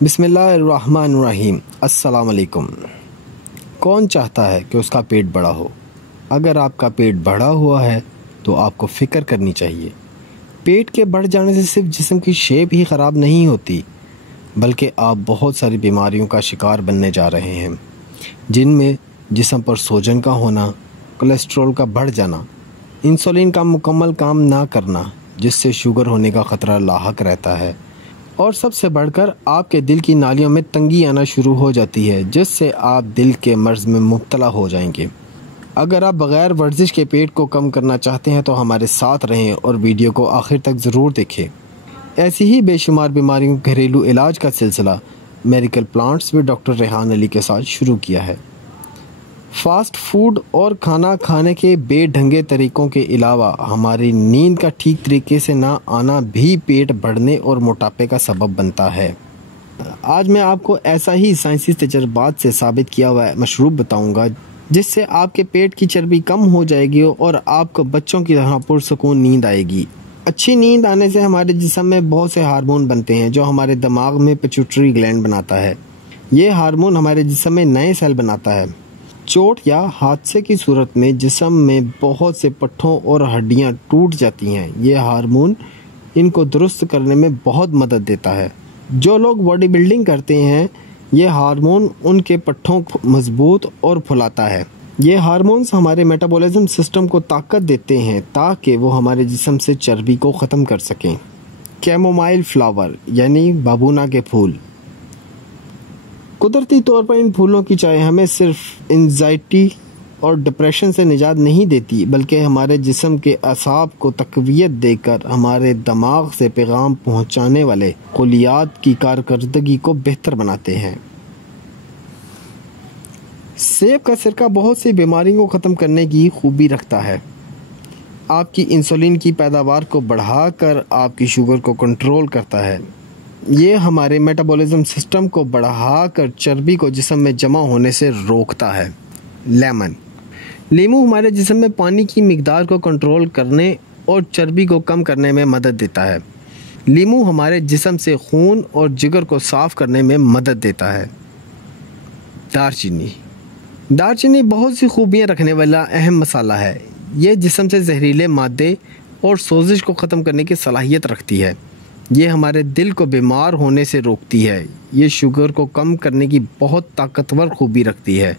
بسم اللہ الرحمن الرحیم۔ السلام علیکم۔ کون چاہتا ہے کہ اس کا پیٹ بڑا ہو؟ اگر آپ کا پیٹ بڑا ہوا ہے تو آپ کو فکر کرنی چاہیے۔ پیٹ کے بڑھ جانے سے صرف جسم کی شیپ ہی خراب نہیں ہوتی، بلکہ آپ بہت ساری بیماریوں کا شکار بننے جا رہے ہیں، جن میں جسم پر سوجن کا ہونا، کولیسٹرول کا بڑھ جانا، انسولین کا مکمل کام نہ کرنا جس سے شوگر ہونے کا خطرہ لاحق رہتا ہے، اور سب سے بڑھ کر آپ کے دل کی نالیوں میں تنگی آنا شروع ہو جاتی ہے جس سے آپ دل کے مرض میں مبتلا ہو جائیں گے۔ اگر آپ بغیر ورزش کے پیٹ کو کم کرنا چاہتے ہیں تو ہمارے ساتھ رہیں اور ویڈیو کو آخر تک ضرور دیکھیں۔ ایسی ہی بے شمار بیماریوں کے گھریلو علاج کا سلسلہ میڈیکل پلانٹس میں ڈاکٹر ریحان علی کے ساتھ شروع کیا ہے۔ فاسٹ فوڈ اور کھانا کھانے کے بے ڈھنگے طریقوں کے علاوہ ہماری نیند کا ٹھیک طریقے سے نہ آنا بھی پیٹ بڑھنے اور موٹاپے کا سبب بنتا ہے۔ آج میں آپ کو ایسا ہی سائنسی تجربات سے ثابت کیا ہوا مشروب بتاؤں گا جس سے آپ کے پیٹ کی چربی کم ہو جائے گی اور آپ کو بچوں کی طرح پرسکون نیند آئے گی۔ اچھی نیند آنے سے ہمارے جسم میں بہت سے ہارمون بنتے ہیں جو ہمارے دماغ میں پیٹیوٹری گلینڈ بناتا ہے۔ یہ ہارمون ہمارے جسم میں نئے سیل بناتا ہے۔ چوٹ یا حادثے کی صورت میں جسم میں بہت سے پٹھوں اور ہڈیاں ٹوٹ جاتی ہیں۔ یہ ہارمون ان کو درست کرنے میں بہت مدد دیتا ہے۔ جو لوگ باڈی بلڈنگ کرتے ہیں، یہ ہارمون ان کے پٹھوں کو مضبوط اور پھلاتا ہے۔ یہ ہارمونز ہمارے میٹابولزم سسٹم کو طاقت دیتے ہیں تاکہ وہ ہمارے جسم سے چربی کو ختم کر سکیں۔ کیمومائل فلاور یعنی بابونا کے پھول۔ قدرتی طور پر ان پھولوں کی چائے ہمیں صرف انزائٹی اور ڈپریشن سے نجات نہیں دیتی، بلکہ ہمارے جسم کے اعصاب کو تقویت دے کر ہمارے دماغ سے پیغام پہنچانے والے خلیات کی کارکردگی کو بہتر بناتے ہیں۔ سیب کا سرکہ بہت سی بیماریوں کو ختم کرنے کی خوبی رکھتا ہے۔ آپ کی انسولین کی پیداوار کو بڑھا کر آپ کی شوگر کو کنٹرول کرتا ہے۔ یہ ہمارے میٹابولزم سسٹم کو بڑھا کر چربی کو جسم میں جمع ہونے سے روکتا ہے۔ لیمن۔ لیمو ہمارے جسم میں پانی کی مقدار کو کنٹرول کرنے اور چربی کو کم کرنے میں مدد دیتا ہے۔ لیمو ہمارے جسم سے خون اور جگر کو صاف کرنے میں مدد دیتا ہے۔ دار چینی۔ دار چینی بہت سی خوبیاں رکھنے والا اہم مسالہ ہے۔ یہ جسم سے زہریلے مادے اور سوزش کو ختم کرنے کی صلاحیت رکھتی ہے۔ یہ ہمارے دل کو بیمار ہونے سے روکتی ہے۔ یہ شوگر کو کم کرنے کی بہت طاقتور خوبی رکھتی ہے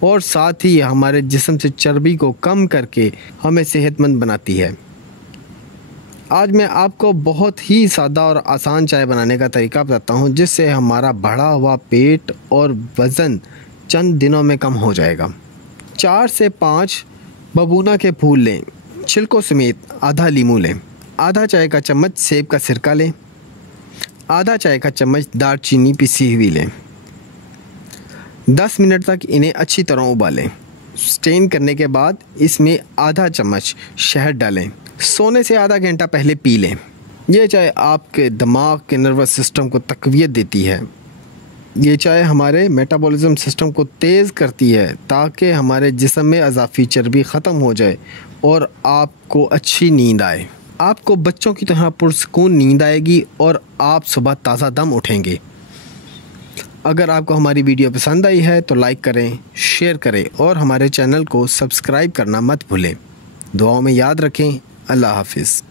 اور ساتھ ہی ہمارے جسم سے چربی کو کم کر کے ہمیں صحت مند بناتی ہے۔ آج میں آپ کو بہت ہی سادہ اور آسان چائے بنانے کا طریقہ بتاتا ہوں جس سے ہمارا بڑھا ہوا پیٹ اور وزن چند دنوں میں کم ہو جائے گا۔ 4 سے 5 ببونا کے پھول لیں، چھلکوں سمیت آدھا لیمو لیں، آدھا چائے کا چمچ سیب کا سرکہ لیں، آدھا چائے کا چمچ دار چینی پیسی ہوئی لیں۔ 10 منٹ تک انہیں اچھی طرح ابالیں۔ سٹین کرنے کے بعد اس میں آدھا چمچ شہد ڈالیں۔ سونے سے آدھا گھنٹہ پہلے پی لیں۔ یہ چائے آپ کے دماغ کے نروس سسٹم کو تقویت دیتی ہے۔ یہ چائے ہمارے میٹابولزم سسٹم کو تیز کرتی ہے تاکہ ہمارے جسم میں اضافی چربی ختم ہو جائے اور آپ کو اچھی نیند آئے۔ آپ کو بچوں کی طرح پرسکون نیند آئے گی اور آپ صبح تازہ دم اٹھیں گے۔ اگر آپ کو ہماری ویڈیو پسند آئی ہے تو لائک کریں، شیئر کریں اور ہمارے چینل کو سبسکرائب کرنا مت بھولیں۔ دعاؤں میں یاد رکھیں۔ اللہ حافظ۔